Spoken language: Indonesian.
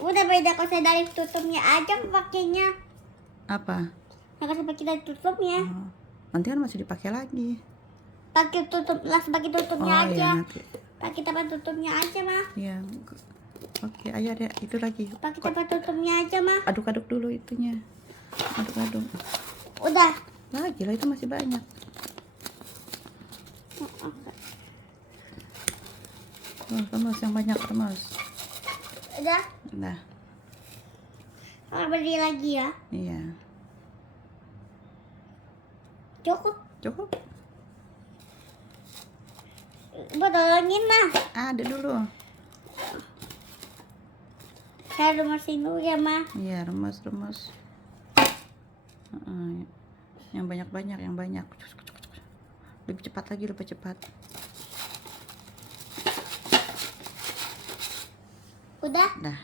Udah beda kalau saya dari tutupnya aja pakainya. Apa? Nggak kasih pakai dari tutupnya. Oh, nanti kan masih dipakai lagi. Pakai tutup, langsung pakai tutupnya Oh aja. iya nanti. Pakai tempat tutupnya aja mah. Iya. Oke, ayo deh itu lagi. Pakai tempat tutupnya aja mah. Aduk-aduk dulu itunya. Aduk-aduk. Udah. Lagi lah itu masih banyak. Remas yang banyak remas. Udah. Nah, Kalau berdiri lagi ya. iya. Cukup. Cukup. Buat tolongin mah. Ada dulu. Saya remasin dulu ya mah. Iya, remas. Yang banyak-banyak, yang banyak. Lebih cepat lagi, lebih cepat. Udah. Dah.